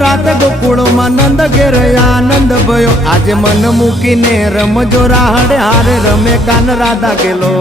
રાતે ગોકુળમાં નંદ ઘેર આનંદ ભયો આજે મન મૂકીને રમજો રાહડે હારે રમે કાન રાધા ગેલો